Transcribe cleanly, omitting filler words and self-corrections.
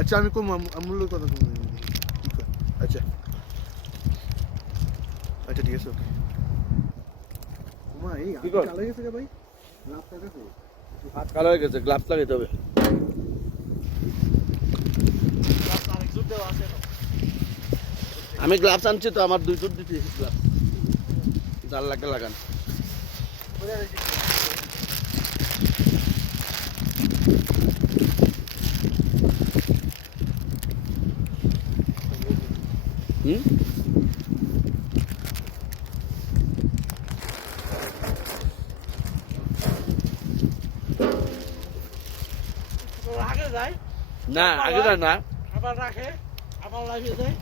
আচ্ছা আমি কম আমূল্যর কথা কম আচ্ছা আচ্ছা ঠিক আছে ওকে ওমা এই চালা গেছে রে ভাই গ্লাভস লাগাছে হাত কালো হয়ে গেছে গ্লাভস লাগাইতে হবে আমি গ্লাভস আনছি তো আমার 2 জোড় দিতে গ্লাভস জাল লাগা লাগান আগে যায় না আগে যায় না আবার রাখে আবার লাগিয়ে দেয়